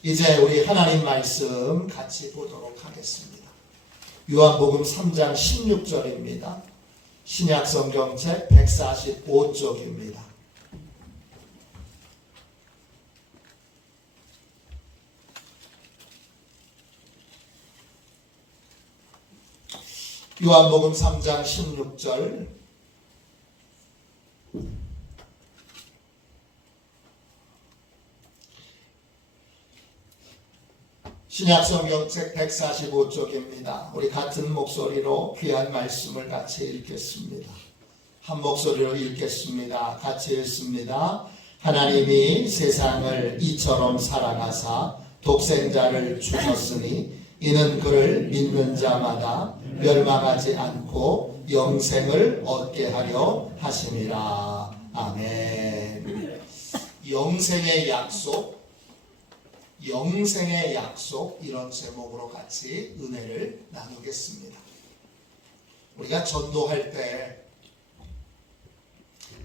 이제 우리 하나님 말씀 같이 보도록 하겠습니다. 요한복음 3장 16절입니다. 신약성경책 145쪽입니다. 요한복음 3장 16절 신약성경책 145쪽입니다. 우리 같은 목소리로 귀한 말씀을 같이 읽겠습니다. 한 목소리로 읽겠습니다. 같이 읽습니다. 하나님이 세상을 이처럼 사랑하사 독생자를 주셨으니 이는 그를 믿는 자마다 멸망하지 않고 영생을 얻게 하려 하심이라. 아멘. 영생의 약속, 영생의 약속, 이런 제목으로 같이 은혜를 나누겠습니다. 우리가 전도할 때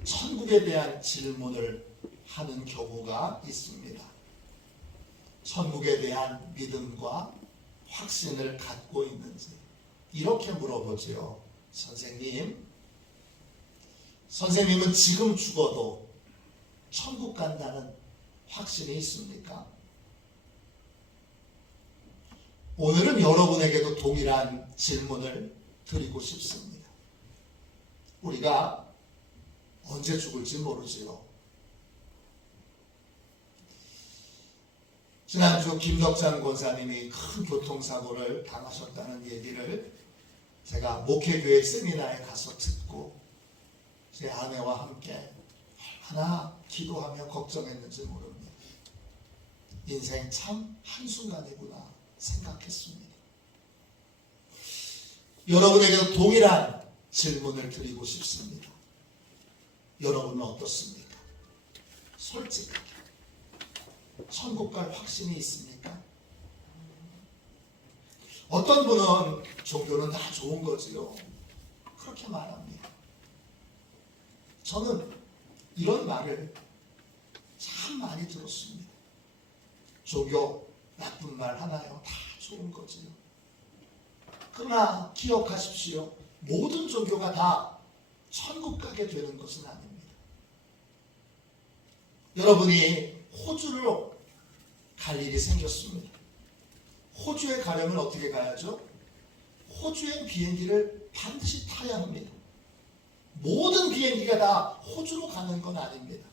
천국에 대한 질문을 하는 경우가 있습니다. 천국에 대한 믿음과 확신을 갖고 있는지 이렇게 물어보죠. 선생님은 지금 죽어도 천국 간다는 확신이 있습니까? 오늘은 여러분에게도 동일한 질문을 드리고 싶습니다. 우리가 언제 죽을지 모르지요. 지난주 김덕장 권사님이 큰 교통사고를 당하셨다는 얘기를 제가 목회교회 세미나에 가서 듣고 제 아내와 함께 얼마나 기도하며 걱정했는지 모릅니다. 인생 참 한순간이구나 생각했습니다. 여러분에게도 동일한 질문을 드리고 싶습니다. 여러분은 어떻습니까? 솔직하게 천국 갈 확신이 있습니까? 어떤 분은 종교는 다 좋은 거지요, 그렇게 말합니다. 저는 이런 말을 참 많이 들었습니다. 종교 나쁜 말 하나요? 다 좋은 거지요. 그러나 기억하십시오. 모든 종교가 다 천국 가게 되는 것은 아닙니다. 여러분이 호주로 갈 일이 생겼습니다. 호주에 가려면 어떻게 가야죠? 호주행 비행기를 반드시 타야 합니다. 모든 비행기가 다 호주로 가는 건 아닙니다.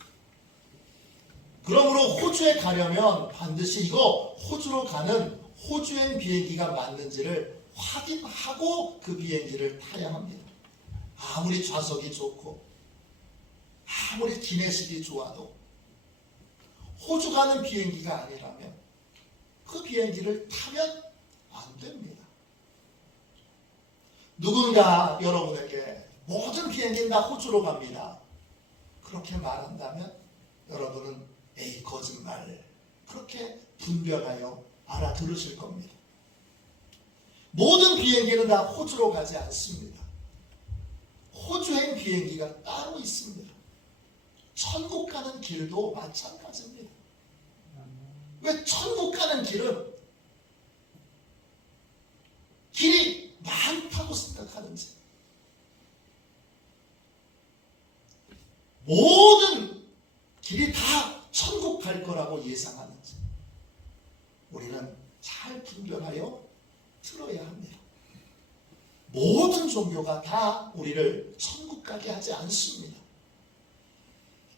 그러므로 호주에 가려면 반드시 이거 호주로 가는 호주행 비행기가 맞는지를 확인하고 그 비행기를 타야 합니다. 아무리 좌석이 좋고 아무리 기내식이 좋아도 호주 가는 비행기가 아니라면 그 비행기를 타면 안 됩니다. 누군가 여러분에게 모든 비행기는 다 호주로 갑니다, 그렇게 말한다면 여러분은 에이 거짓말, 그렇게 분별하여 알아들으실 겁니다. 모든 비행기는 다 호주로 가지 않습니다. 호주행 비행기가 따로 있습니다. 천국 가는 길도 마찬가지입니다. 왜 천국 가는 길이 많다고 생각하는지, 모든 길이 다 천국 갈 거라고 예상하는지 우리는 잘 분별하여 들어야 합니다. 모든 종교가 다 우리를 천국 가게 하지 않습니다.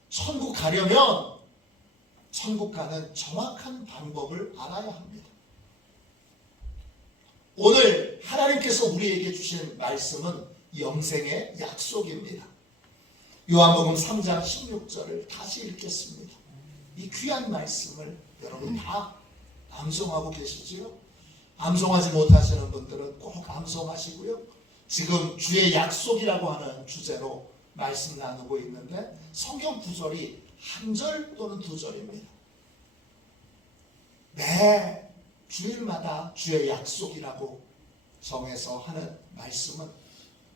천국 가려면 천국 가는 정확한 방법을 알아야 합니다. 오늘 하나님께서 우리에게 주신 말씀은 영생의 약속입니다. 요한복음 3장 16절을 다시 읽겠습니다. 이 귀한 말씀을 여러분 다 암송하고 계시지요? 암송하지 못하시는 분들은 꼭 암송하시고요. 지금 주의 약속이라고 하는 주제로 말씀 나누고 있는데 성경 구절이 한 절 또는 두 절입니다. 매 주일마다 주의 약속이라고 정해서 하는 말씀은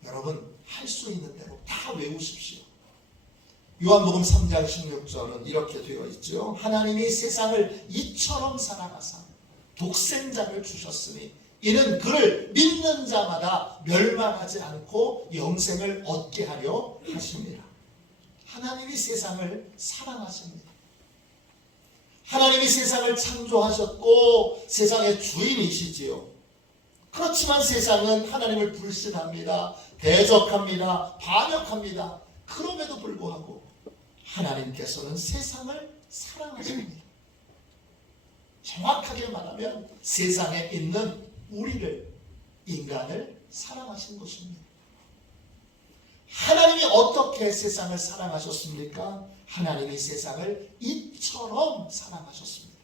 여러분 할 수 있는 대로 다 외우십시오. 요한복음 3장 16절은 이렇게 되어 있죠. 하나님이 세상을 이처럼 사랑하사 독생자를 주셨으니 이는 그를 믿는 자마다 멸망하지 않고 영생을 얻게 하려 하심이라. 하나님이 세상을 사랑하십니다. 하나님이 세상을 창조하셨고 세상의 주인이시지요. 그렇지만 세상은 하나님을 불신합니다. 대적합니다. 반역합니다. 그럼에도 불구하고 하나님께서는 세상을 사랑하십니다. 정확하게 말하면 세상에 있는 우리를, 인간을 사랑하신 것입니다. 하나님이 어떻게 세상을 사랑하셨습니까? 하나님이 세상을 이처럼 사랑하셨습니다.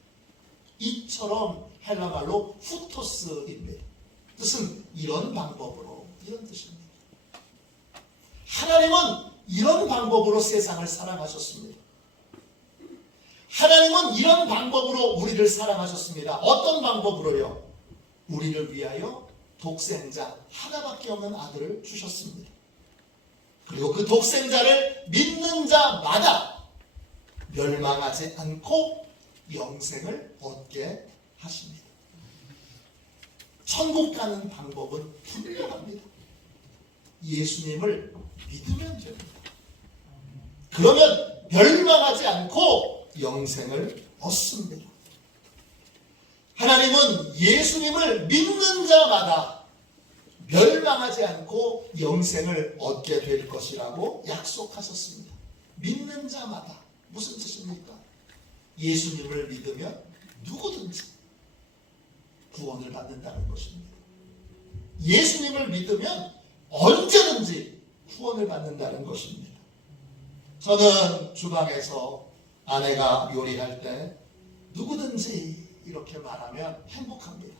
이처럼 헬라말로 후토스입니다. 뜻은 이런 방법으로, 이런 뜻입니다. 하나님은 이런 방법으로 세상을 사랑하셨습니다. 하나님은 이런 방법으로 우리를 사랑하셨습니다. 어떤 방법으로요? 우리를 위하여 독생자 하나밖에 없는 아들을 주셨습니다. 그리고 그 독생자를 믿는 자마다 멸망하지 않고 영생을 얻게 하십니다. 천국 가는 방법은 분명합니다. 예수님을 믿으면 됩니다. 그러면 멸망하지 않고 영생을 얻습니다. 하나님은 예수님을 믿는 자마다 멸망하지 않고 영생을 얻게 될 것이라고 약속하셨습니다. 믿는 자마다 무슨 뜻입니까? 예수님을 믿으면 누구든지 구원을 받는다는 것입니다. 예수님을 믿으면 언제든지 구원을 받는다는 것입니다. 저는 주방에서 아내가 요리할 때 누구든지 이렇게 말하면 행복합니다.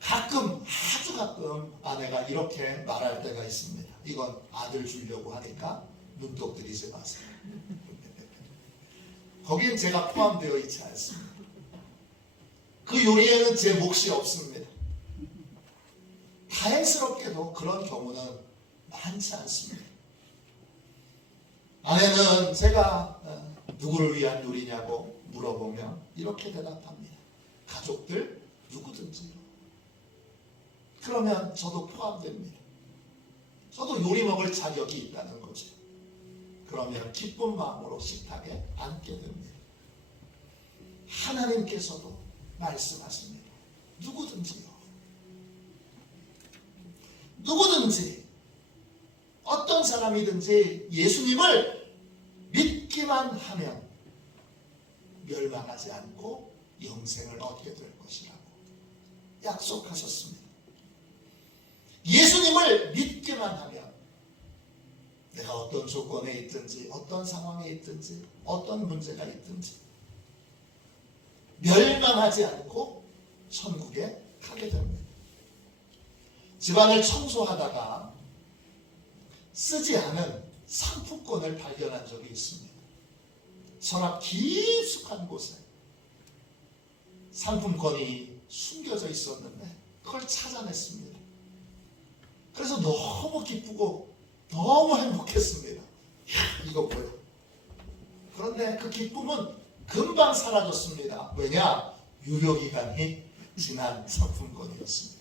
가끔, 아주 가끔 아내가 이렇게 말할 때가 있습니다. 이건 아들 주려고 하니까 눈독 들이지 마세요. 거기엔 제가 포함되어 있지 않습니다. 그 요리에는 제 몫이 없습니다. 다행스럽게도 그런 경우는 많지 않습니다. 아내는 제가 누구를 위한 요리냐고 물어보면 이렇게 대답합니다. 가족들 누구든지요. 그러면 저도 포함됩니다. 저도 요리 먹을 자격이 있다는 거죠. 그러면 기쁜 마음으로 식탁에 앉게 됩니다. 하나님께서도 말씀하십니다. 누구든지요. 누구든지 어떤 사람이든지 예수님을 믿기만 하면 멸망하지 않고 영생을 얻게 될 것이라고 약속하셨습니다. 예수님을 믿기만 하면 내가 어떤 조건에 있든지 어떤 상황에 있든지 어떤 문제가 있든지 멸망하지 않고 천국에 가게 됩니다. 집안을 청소하다가 쓰지 않은 상품권을 발견한 적이 있습니다. 서랍 깊숙한 곳에 상품권이 숨겨져 있었는데 그걸 찾아냈습니다. 그래서 너무 기쁘고 너무 행복했습니다. 이야, 이거 뭐야? 그런데 그 기쁨은 금방 사라졌습니다. 왜냐? 유효기간이 지난 상품권이었습니다.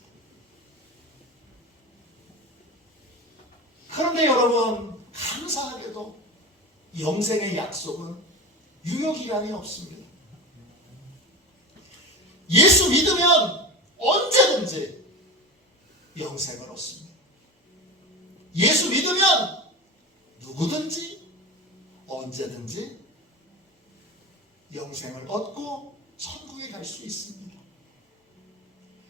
그런데 여러분, 감사하게도 영생의 약속은 유효기간이 없습니다. 예수 믿으면 언제든지 영생을 얻습니다. 예수 믿으면 누구든지 언제든지 영생을 얻고 천국에 갈 수 있습니다.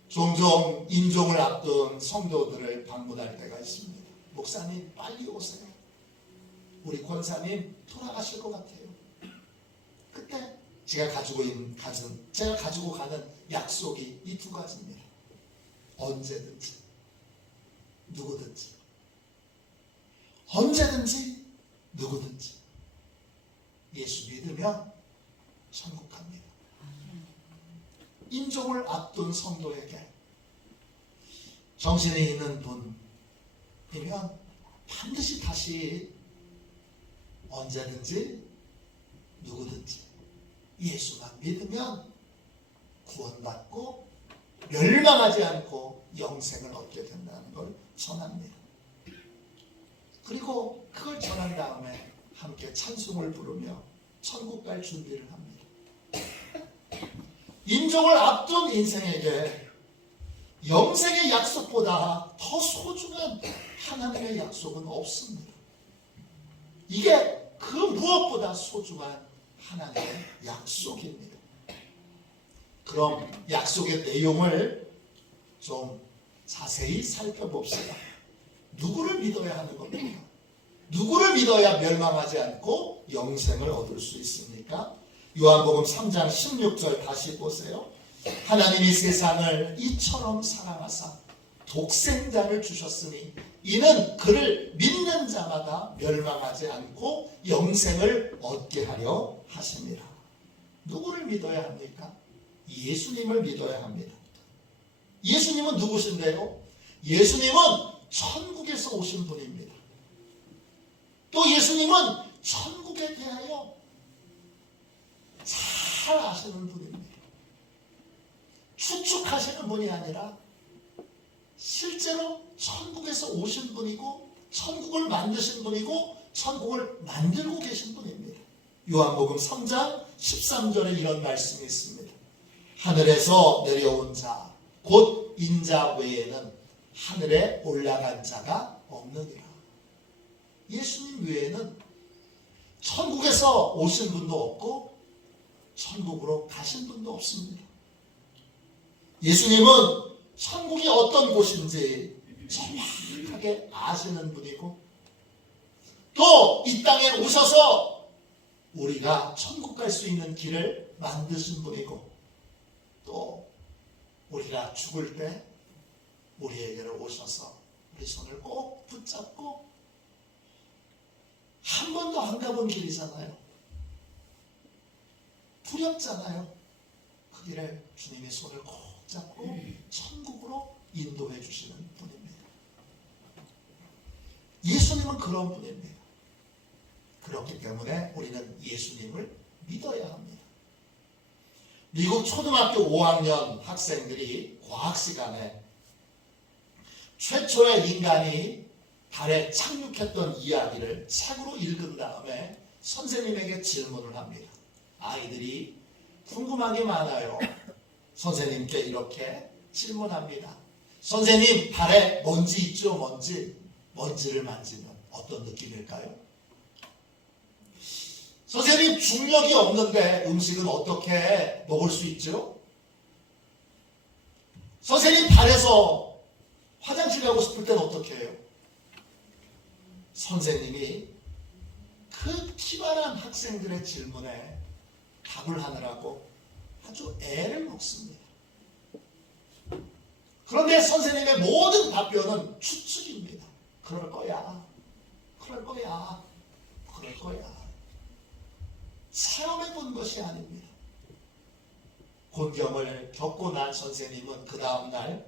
종종 임종을 앞둔 성도들을 방문할 때가 있습니다. 목사님 빨리 오세요. 우리 권사님 돌아가실 것 같아요. 그때 제가 가지고 가는 약속이 이 두 가지입니다. 언제든지, 누구든지, 언제든지, 누구든지 예수 믿으면 천국 갑니다. 임종을 앞둔 성도에게 정신이 있는 분이면 반드시 다시 언제든지 누구든지 예수만 믿으면 구원받고 멸망하지 않고 영생을 얻게 된다는 걸 전합니다. 그리고 그걸 전한 다음에 함께 찬송을 부르며 천국 갈 준비를 합니다. 인종을 앞둔 인생에게 영생의 약속보다 더 소중한 하나님의 약속은 없습니다. 이게 그 무엇보다 소중한 하나님의 약속입니다. 그럼 약속의 내용을 좀 자세히 살펴봅시다. 누구를 믿어야 하는 겁니까? 누구를 믿어야 멸망하지 않고 영생을 얻을 수 있습니까? 요한복음 3장 16절 다시 보세요. 하나님이 세상을 이처럼 사랑하사 독생자를 주셨으니 이는 그를 믿는 자마다 멸망하지 않고 영생을 얻게 하려 하심이라. 누구를 믿어야 합니까? 예수님을 믿어야 합니다. 예수님은 누구신데요? 예수님은 천국에서 오신 분입니다. 또 예수님은 천국에 대하여 잘 아시는 분입니다. 추측하시는 분이 아니라 실제로 천국에서 오신 분이고 천국을 만드신 분이고 천국을 만들고 계신 분입니다. 요한복음 3장 13절에 이런 말씀이 있습니다. 하늘에서 내려온 자 곧 인자 외에는 하늘에 올라간 자가 없느니라. 예수님 외에는 천국에서 오신 분도 없고 천국으로 가신 분도 없습니다. 예수님은 천국이 어떤 곳인지 정확하게 아시는 분이고 또 이 땅에 오셔서 우리가 천국 갈 수 있는 길을 만드신 분이고 또 우리가 죽을 때 우리에게로 오셔서 우리 손을 꼭 붙잡고 한 번도 안 가본 길이잖아요. 두렵잖아요. 그 길을 주님의 손을 꼭 잡고 천국으로 인도해 주시는 분입니다. 예수님은 그런 분입니다. 그렇기 때문에 우리는 예수님을 믿어야 합니다. 미국 초등학교 5학년 학생들이 과학 시간에 최초의 인간이 달에 착륙했던 이야기를 책으로 읽은 다음에 선생님에게 질문을 합니다. 아이들이 궁금한 게 많아요. 선생님께 이렇게 질문합니다. 선생님, 달에 먼지 있죠? 먼지를 만지면 어떤 느낌일까요? 선생님, 중력이 없는데 음식은 어떻게 먹을 수 있죠? 선생님, 달에서 화장실 가고 싶을 때는 어떻게 해요? 선생님이 그 키바란 학생들의 질문에 답을 하느라고 아주 애를 먹습니다. 그런데 선생님의 모든 답변은 추측입니다. 그럴 거야. 체험해 본 것이 아닙니다. 곤경을 겪고 난 선생님은 그 다음날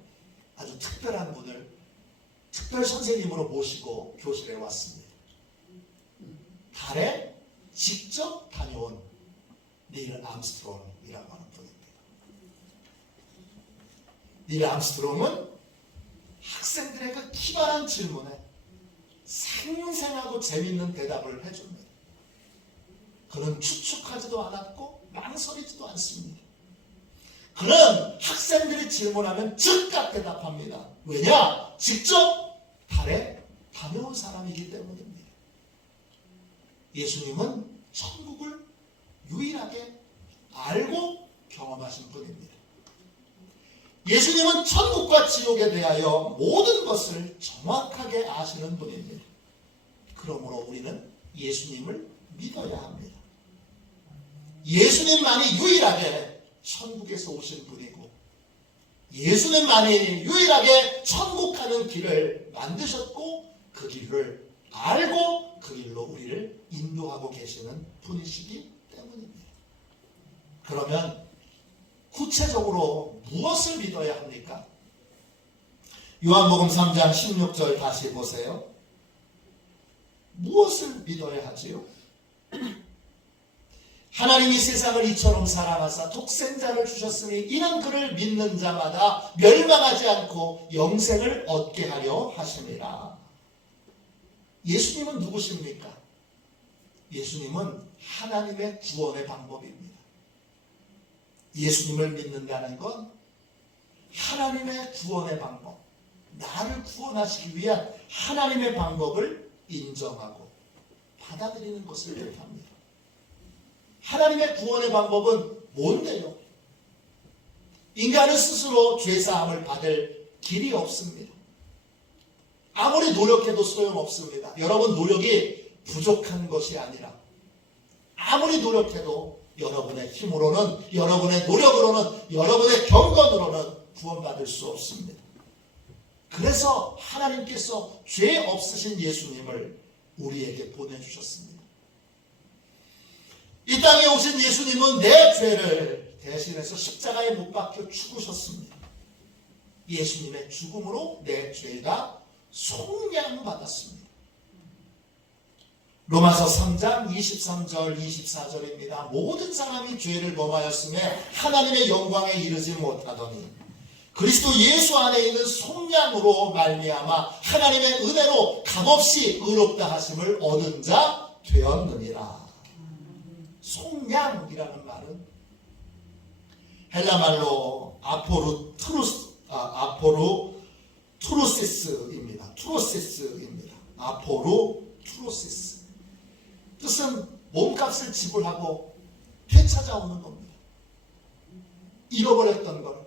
아주 특별한 분을 특별 선생님으로 모시고 교실에 왔습니다. 달에 직접 다녀온 닐 암스트롱이라고 하는 분입니다. 닐 암스트롱은 학생들의 그 기발한 질문에 생생하고 재밌는 대답을 해줍니다. 그는 추측하지도 않았고 망설이지도 않습니다. 그는 학생들이 질문하면 즉각 대답합니다. 왜냐? 직접 달에 다녀온 사람이기 때문입니다. 예수님은 천국을 유일하게 알고 경험하신 분입니다. 예수님은 천국과 지옥에 대하여 모든 것을 정확하게 아시는 분입니다. 그러므로 우리는 예수님을 믿어야 합니다. 예수님만이 유일하게 천국에서 오신 분이고 예수님만이 유일하게 천국 가는 길을 만드셨고 그 길을 알고 그 길로 우리를 인도하고 계시는 분이시기 때문입니다. 그러면 구체적으로 무엇을 믿어야 합니까? 요한복음 3장 16절 다시 보세요. 무엇을 믿어야 하지요? 하나님이 세상을 이처럼 사랑하사 독생자를 주셨으니 이는 그를 믿는 자마다 멸망하지 않고 영생을 얻게 하려 하심이라. 예수님은 누구십니까? 예수님은 하나님의 구원의 방법입니다. 예수님을 믿는다는 건 하나님의 구원의 방법, 나를 구원하시기 위한 하나님의 방법을 인정하고 받아들이는 것을 뜻합니다. 하나님의 구원의 방법은 뭔데요? 인간은 스스로 죄사함을 받을 길이 없습니다. 아무리 노력해도 소용없습니다. 여러분, 노력이 부족한 것이 아니라 아무리 노력해도 여러분의 힘으로는, 여러분의 노력으로는, 여러분의 경건으로는 구원받을 수 없습니다. 그래서 하나님께서 죄 없으신 예수님을 우리에게 보내주셨습니다. 이 땅에 오신 예수님은 내 죄를 대신해서 십자가에 못 박혀 죽으셨습니다. 예수님의 죽음으로 내 죄가 속량받았습니다. 로마서 3장 23절 24절입니다. 모든 사람이 죄를 범하였음에 하나님의 영광에 이르지 못하더니 그리스도 예수 안에 있는 속량으로 말미암아 하나님의 은혜로 값없이 의롭다 하심을 얻은 자 되었느니라. 속량이라는 말은 헬라 말로 아포루트로시스입니다. 트로시스입니다. 아포루트로시스. 뜻은 몸값을 지불하고 되찾아오는 겁니다. 잃어버렸던 걸.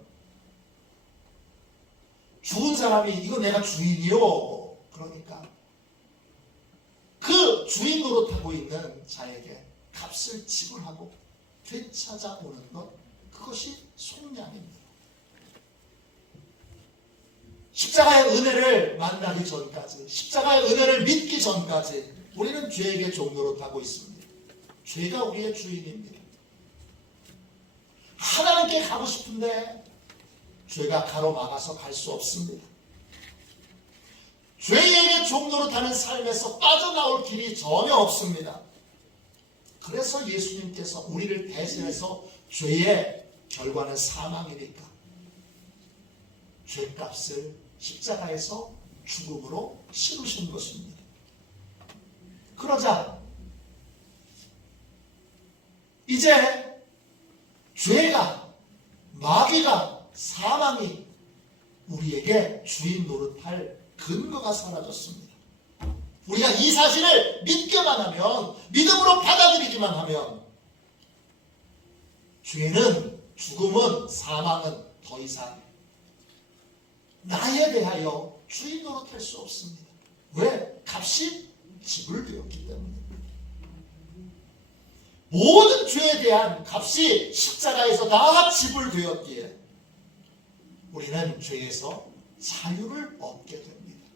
죽은 사람이 이거 내가 주인이요. 그러니까 그 주인 노릇하고 있는 자에게 값을 지불하고 되찾아오는 것, 그것이 속량입니다. 십자가의 은혜를 만나기 전까지, 십자가의 은혜를 믿기 전까지 우리는 죄에게 종노릇하고 있습니다. 죄가 우리의 주인입니다. 하나님께 가고 싶은데 죄가 가로막아서 갈 수 없습니다. 죄에게 종노릇하는 삶에서 빠져나올 길이 전혀 없습니다. 그래서 예수님께서 우리를 대신해서 죄의 결과는 사망이니까 죄값을 십자가에서 죽음으로 치르신 것입니다. 그러자 이제 죄가, 마귀가, 사망이 우리에게 주인 노릇할 근거가 사라졌습니다. 우리가 이 사실을 믿기만 하면, 믿음으로 받아들이기만 하면 죄는, 죽음은, 사망은 더 이상 나에 대하여 주인 노릇할 수 없습니다. 왜? 값이 지불되었기 때문입니다. 모든 죄에 대한 값이 십자가에서 다 지불되었기에 우리는 죄에서 자유를 얻게 됩니다.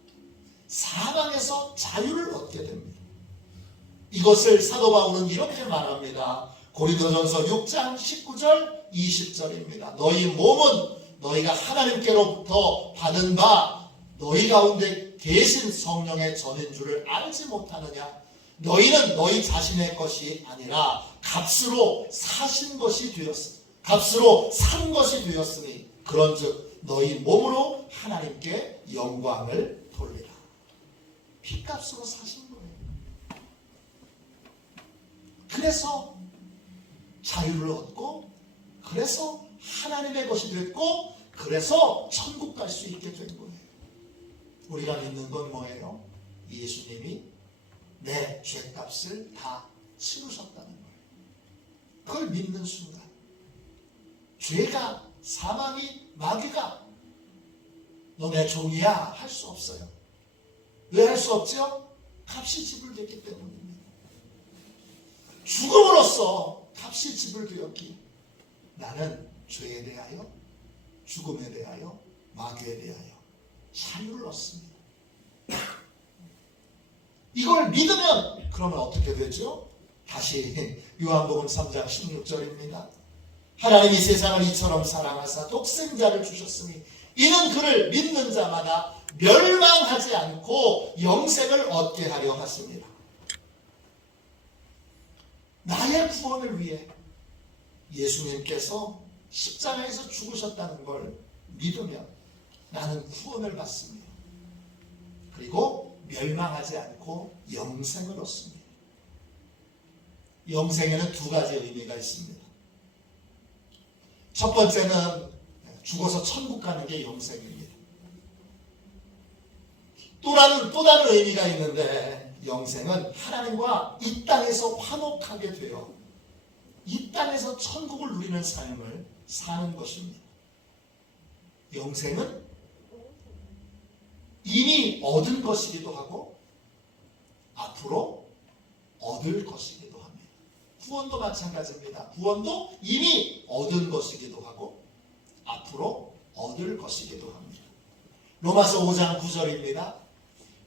사망에서 자유를 얻게 됩니다. 이것을 사도 바울은 이렇게 말합니다. 고린도전서 6장 19절 20절입니다. 너희 몸은 너희가 하나님께로부터 받은 바 너희 가운데 계신 성령의 전인 줄을 알지 못하느냐? 너희는 너희 자신의 것이 아니라 값으로 사신 것이 되었으니, 값으로 산 것이 되었으니 그런즉 너희 몸으로 하나님께 영광을 돌리라. 피값으로 사신 거예요. 그래서 자유를 얻고, 그래서 하나님의 것이 됐고, 그래서 천국 갈 수 있게 된 거예요. 우리가 믿는 건 뭐예요? 예수님이 내 죄값을 다 치르셨다는 거예요. 그걸 믿는 순간 죄가, 사망이, 마귀가 너 내 종이야 할 수 없어요. 왜 할 수 없죠? 값이 지불됐기 때문입니다. 죽음으로써 값이 지불되었기에 나는 죄에 대하여, 죽음에 대하여, 마귀에 대하여 자유를 얻습니다. 이걸 믿으면 그러면 어떻게 되죠? 다시 요한복음 3장 16절입니다. 하나님이 세상을 이처럼 사랑하사 독생자를 주셨으니 이는 그를 믿는 자마다 멸망하지 않고 영생을 얻게 하려 하십니다. 나의 구원을 위해 예수님께서 십자가에서 죽으셨다는 걸 믿으면 나는 구원을 받습니다. 그리고 멸망하지 않고 영생을 얻습니다. 영생에는 두 가지 의미가 있습니다. 첫 번째는 죽어서 천국 가는 게 영생입니다. 또 다른 의미가 있는데, 영생은 하나님과 이 땅에서 화목하게 되어 이 땅에서 천국을 누리는 삶을 사는 것입니다. 영생은 이미 얻은 것이기도 하고 앞으로 얻을 것이기도 합니다. 구원도 마찬가지입니다. 구원도 이미 얻은 것이기도 하고 앞으로 얻을 것이기도 합니다. 로마서 5장 9절입니다.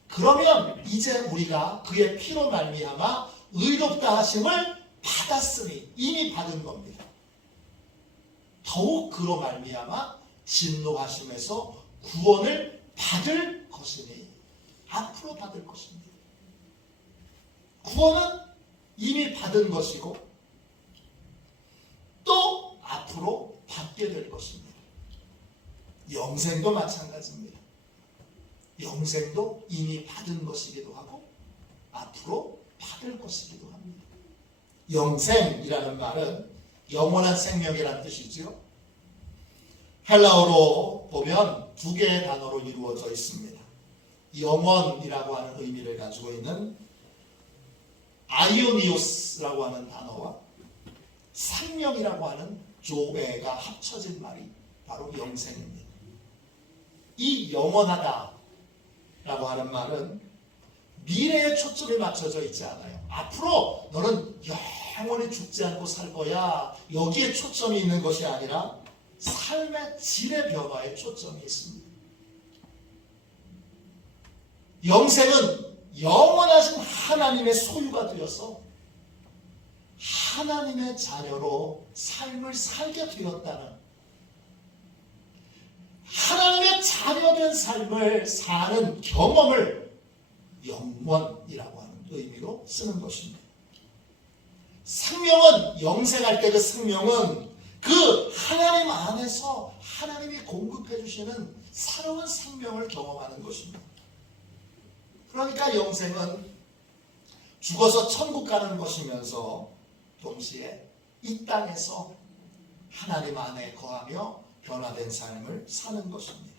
그러면 이제 우리가 그의 피로 말미암아 의롭다 하심을 받았으니, 이미 받은 겁니다. 더욱 그로 말미암아 진노하심에서 구원을 받을 것이니, 앞으로 받을 것입니다. 구원은 이미 받은 것이고 또 앞으로 받게 될 것입니다. 영생도 마찬가지입니다. 영생도 이미 받은 것이기도 하고 앞으로 받을 것이기도 합니다. 영생이라는 말은 영원한 생명이라는 뜻이죠. 헬라어로 보면 두 개의 단어로 이루어져 있습니다. 영원이라고 하는 의미를 가지고 있는 아이오니오스라고 하는 단어와 생명이라고 하는 조에가 합쳐진 말이 바로 영생입니다. 이 영원하다 라고 하는 말은 미래에 초점이 맞춰져 있지 않아요. 앞으로 너는 영원히 죽지 않고 살 거야, 여기에 초점이 있는 것이 아니라 삶의 질의 변화에 초점이 있습니다. 영생은 영원하신 하나님의 소유가 되어서 하나님의 자녀로 삶을 살게 되었다는, 하나님의 자녀된 삶을 사는 경험을 영원이라고 하는 의미로 쓰는 것입니다. 생명은, 영생할 때 그 생명은 그 하나님 안에서 하나님이 공급해 주시는 새로운 생명을 경험하는 것입니다. 그러니까 영생은 죽어서 천국 가는 것이면서 동시에 이 땅에서 하나님 안에 거하며 변화된 삶을 사는 것입니다.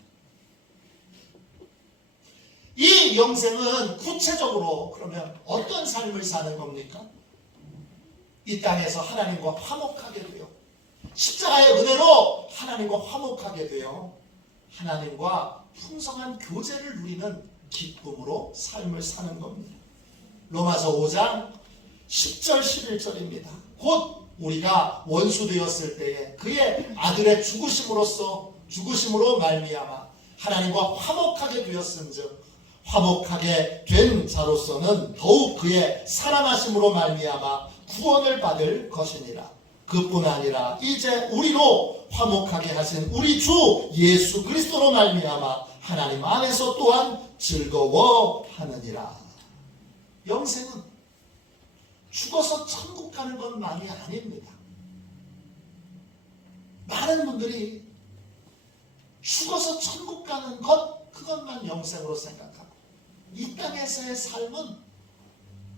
이 영생은 구체적으로 그러면 어떤 삶을 사는 겁니까? 이 땅에서 하나님과 화목하게 되어 십자가의 은혜로 하나님과 화목하게 되어 하나님과 풍성한 교제를 누리는 기쁨으로 삶을 사는 겁니다. 로마서 5장 10절 11절입니다. 곧 우리가 원수 되었을 때에 그의 아들의 죽으심으로 말미암아 하나님과 화목하게 되었은즉 화목하게 된 자로서는 더욱 그의 살아나심으로 말미암아 구원을 받을 것이니라. 그뿐 아니라 이제 우리로 화목하게 하신 우리 주 예수 그리스도로 말미암아 하나님 안에서 또한 즐거워하느니라. 영생은 죽어서 천국 가는 것만이 아닙니다. 많은 분들이 죽어서 천국 가는 것, 그것만 영생으로 생각하고 이 땅에서의 삶은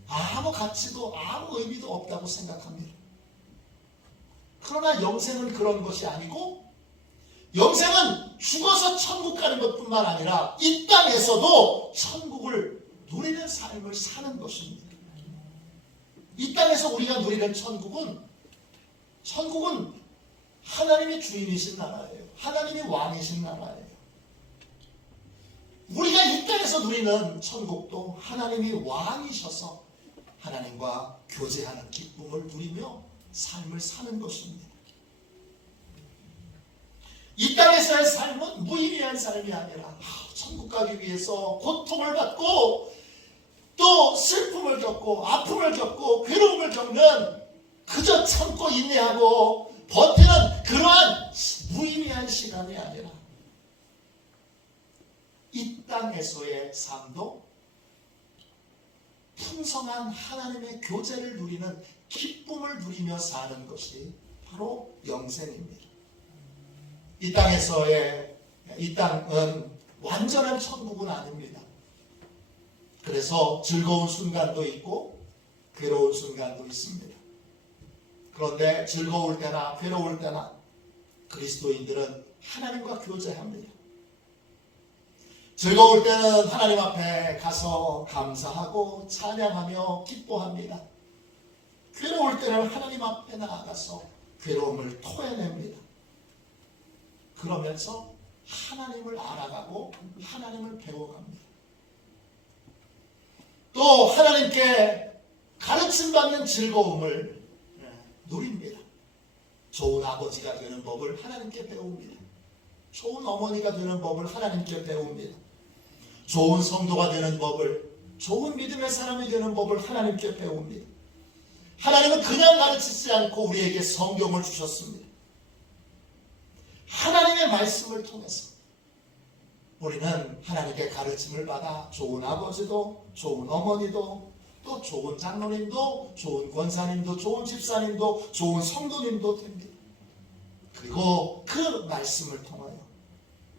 아무 가치도 아무 의미도 없다고 생각합니다. 그러나 영생은 그런 것이 아니고, 영생은 죽어서 천국 가는 것뿐만 아니라 이 땅에서도 천국을 누리는 삶을 사는 것입니다. 이 땅에서 우리가 누리는 천국은 하나님이 주인이신 나라예요. 하나님이 왕이신 나라예요. 우리가 이 땅에서 누리는 천국도 하나님이 왕이셔서 하나님과 교제하는 기쁨을 누리며 삶을 사는 것입니다. 이 땅에서의 삶은 무의미한 삶이 아니라 천국 가기 위해서 고통을 받고 또 슬픔을 겪고 아픔을 겪고 괴로움을 겪는, 그저 참고 인내하고 버티는 그러한 무의미한 시간이 아니라 이 땅에서의 삶도 풍성한 하나님의 교제를 누리는 기쁨을 누리며 사는 것이 바로 영생입니다. 이 땅은 완전한 천국은 아닙니다. 그래서 즐거운 순간도 있고 괴로운 순간도 있습니다. 그런데 즐거울 때나 괴로울 때나 그리스도인들은 하나님과 교제합니다. 즐거울 때는 하나님 앞에 가서 감사하고 찬양하며 기뻐합니다. 괴로울 때는 하나님 앞에 나아가서 괴로움을 토해냅니다. 그러면서 하나님을 알아가고 하나님을 배워갑니다. 또 하나님께 가르침받는 즐거움을 누립니다. 좋은 아버지가 되는 법을 하나님께 배웁니다. 좋은 어머니가 되는 법을 하나님께 배웁니다. 좋은 성도가 되는 법을, 좋은 믿음의 사람이 되는 법을 하나님께 배웁니다. 하나님은 그냥 가르치지 않고 우리에게 성경을 주셨습니다. 하나님의 말씀을 통해서 우리는 하나님께 가르침을 받아 좋은 아버지도, 좋은 어머니도, 또 좋은 장로님도, 좋은 권사님도, 좋은 집사님도, 좋은 성도님도 됩니다. 그리고 그 말씀을 통하여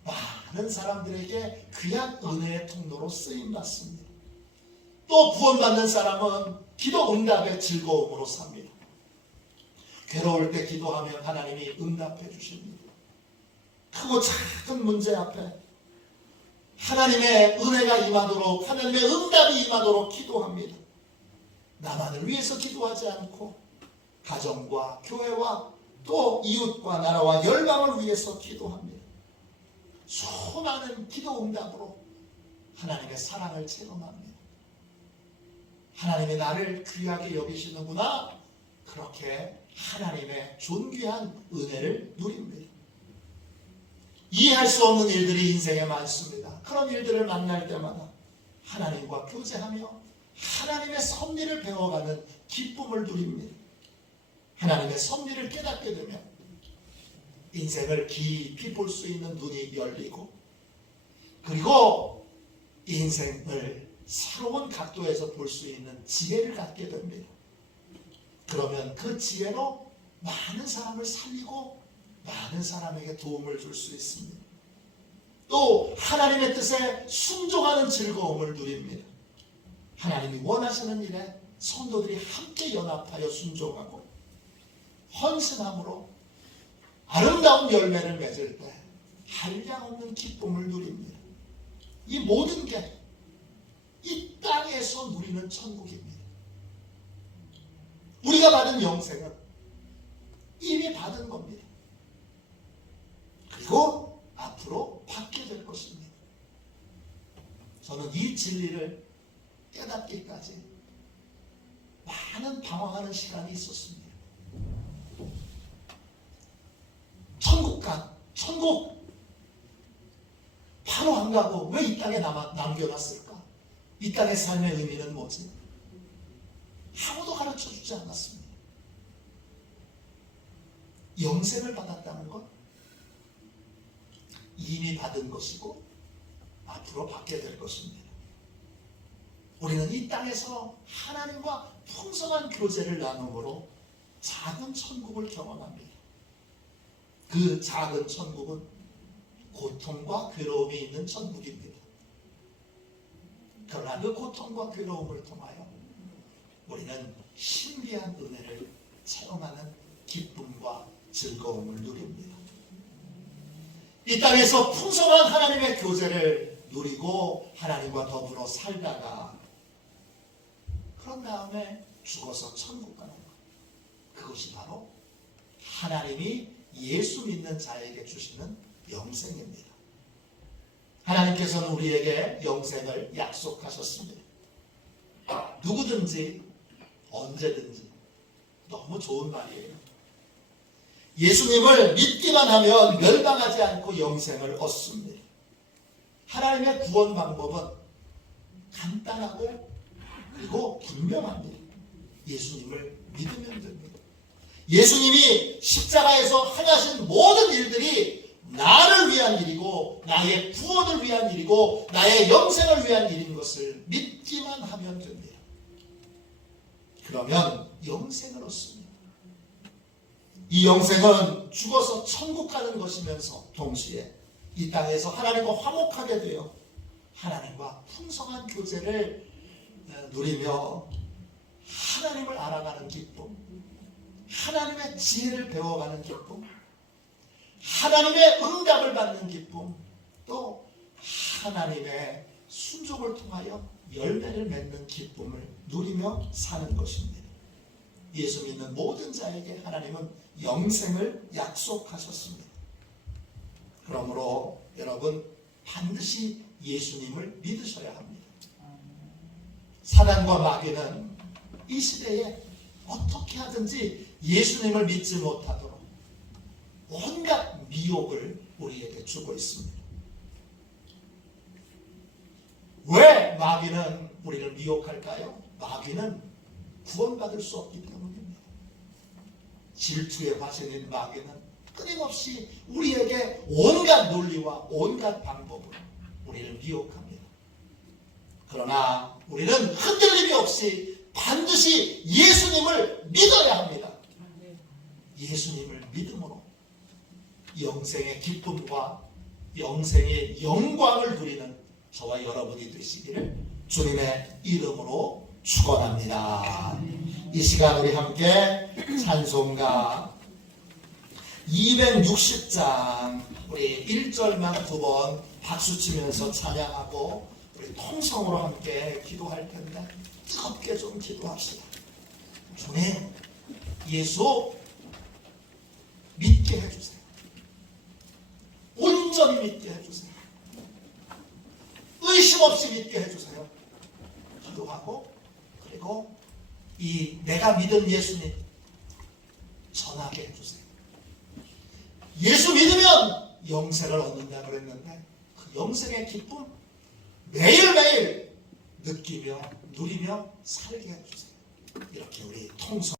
많은 사람들에게 귀한 은혜의 통로로 쓰임받습니다. 또 구원받는 사람은 기도 응답의 즐거움으로 삽니다. 괴로울 때 기도하면 하나님이 응답해 주십니다. 크고 작은 문제 앞에 하나님의 은혜가 임하도록, 하나님의 응답이 임하도록 기도합니다. 나만을 위해서 기도하지 않고 가정과 교회와 또 이웃과 나라와 열방을 위해서 기도합니다. 수많은 기도 응답으로 하나님의 사랑을 체험합니다. 하나님이 나를 귀하게 여기시는구나. 그렇게 하나님의 존귀한 은혜를 누립니다. 이해할 수 없는 일들이 인생에 많습니다. 그런 일들을 만날 때마다 하나님과 교제하며 하나님의 섭리를 배워가는 기쁨을 누립니다. 하나님의 섭리를 깨닫게 되면 인생을 깊이 볼 수 있는 눈이 열리고, 그리고 인생을 새로운 각도에서 볼 수 있는 지혜를 갖게 됩니다. 그러면 그 지혜로 많은 사람을 살리고 많은 사람에게 도움을 줄 수 있습니다. 또 하나님의 뜻에 순종하는 즐거움을 누립니다. 하나님이 원하시는 일에 성도들이 함께 연합하여 순종하고 헌신함으로 아름다운 열매를 맺을 때 한량없는 기쁨을 누립니다. 이 모든 게 이 땅에서 누리는 천국입니다. 우리가 받은 영생은 이미 받은 겁니다. 그리고 앞으로 받게 될 것입니다. 저는 이 진리를 깨닫기까지 많은 방황하는 시간이 있었습니다. 천국 바로 안 가고 왜 이 땅에 남겨놨을까? 이 땅의 삶의 의미는 뭐지? 아무도 가르쳐 주지 않았습니다. 영생을 받았다는 것, 이미 받은 것이고 앞으로 받게 될 것입니다. 우리는 이 땅에서 하나님과 풍성한 교제를 나눔으로 작은 천국을 경험합니다. 그 작은 천국은 고통과 괴로움이 있는 천국입니다. 그러나 그 고통과 괴로움을 통하여 우리는 신비한 은혜를 체험하는 기쁨과 즐거움을 누립니다. 이 땅에서 풍성한 하나님의 교제를 누리고 하나님과 더불어 살다가 그런 다음에 죽어서 천국 가는 것, 그것이 바로 하나님이 예수 믿는 자에게 주시는 영생입니다. 하나님께서는 우리에게 영생을 약속하셨습니다. 누구든지 언제든지. 너무 좋은 말이에요. 예수님을 믿기만 하면 멸망하지 않고 영생을 얻습니다. 하나님의 구원 방법은 간단하고 그리고 분명합니다. 예수님을 믿으면 됩니다. 예수님이 십자가에서 행하신 모든 일들이 나를 위한 일이고 나의 구원을 위한 일이고 나의 영생을 위한 일인 것을 믿기만 하면 됩니다. 그러면 영생을 얻습니다. 이 영생은 죽어서 천국 가는 것이면서 동시에 이 땅에서 하나님과 화목하게 되어 하나님과 풍성한 교제를 누리며 하나님을 알아가는 기쁨, 하나님의 지혜를 배워가는 기쁨, 하나님의 응답을 받는 기쁨, 또 하나님의 순종을 통하여 열매를 맺는 기쁨을 누리며 사는 것입니다. 예수 믿는 모든 자에게 하나님은 영생을 약속하셨습니다. 그러므로 여러분 반드시 예수님을 믿으셔야 합니다. 사단과 마귀는 이 시대에 어떻게 하든지 예수님을 믿지 못하도록 온갖 미혹을 우리에게 주고 있습니다. 왜 마귀는 우리를 미혹할까요? 마귀는 구원받을 수 없기 때문입니다. 질투의 화신인 마귀는 끊임없이 우리에게 온갖 논리와 온갖 방법으로 우리를 미혹합니다. 그러나 우리는 흔들림이 없이 반드시 예수님을 믿어야 합니다. 예수님을 믿음으로 영생의 기쁨과 영생의 영광을 누리는 저와 여러분이 되시기를 주님의 이름으로 축원합니다. 이 시간 우리 함께 찬송가 260장 우리 1절만 두 번 박수치면서 찬양하고 우리 통성으로 함께 기도할 텐데 뜨겁게 좀 기도합시다. 주님, 예수 믿게 해주세요. 온전히 믿게 해주세요. 의심 없이 믿게 해주세요. 기도하고 그리고 이 내가 믿은 예수님 전하게 해주세요. 예수 믿으면 영생을 얻는다 그랬는데 그 영생의 기쁨 매일매일 느끼며 누리며 살게 해주세요. 이렇게 우리 통성